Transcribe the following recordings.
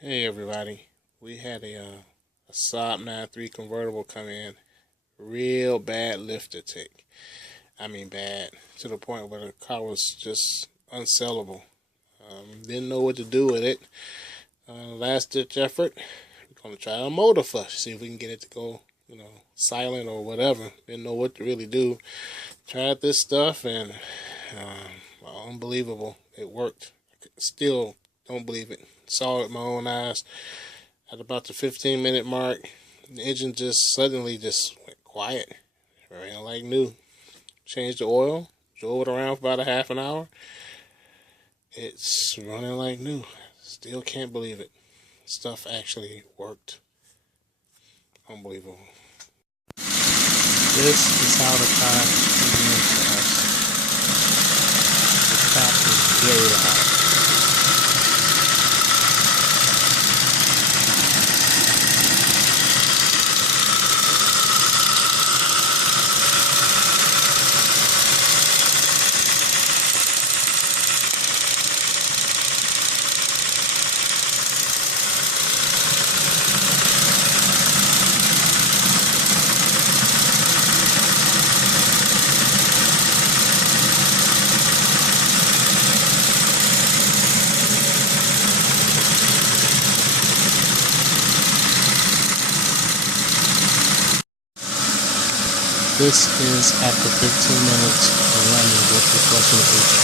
Hey everybody, we had a Saab 9.3 convertible come in, real bad lifter tick. I mean bad, to the point where the car was just unsellable. Didn't know what to do with it. Last ditch effort, we're gonna try a motor flush, see if we can get it to go, silent or whatever. Didn't know what to really do. Tried this stuff and unbelievable, it worked. Still don't believe it. Saw it with my own eyes. At about the 15-minute mark, the engine just suddenly went quiet. Ran like new. Changed the oil, drove it around for about a half an hour. It's running like new. Still can't believe it. Stuff actually worked. Unbelievable. This is how the car came in for us. The top is very loud. This is after 15 minutes of running with the flushing agent.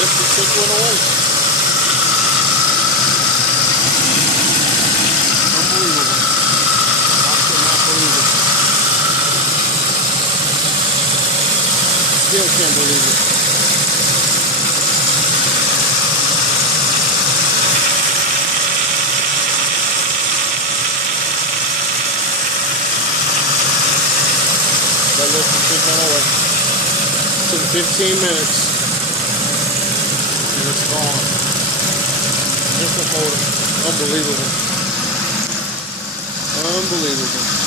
This is tick went away. Unbelievable. I cannot believe it. Still can't believe it. That lifting tick went away. Took 15 minutes and it's gone. Different motor. Unbelievable. Unbelievable.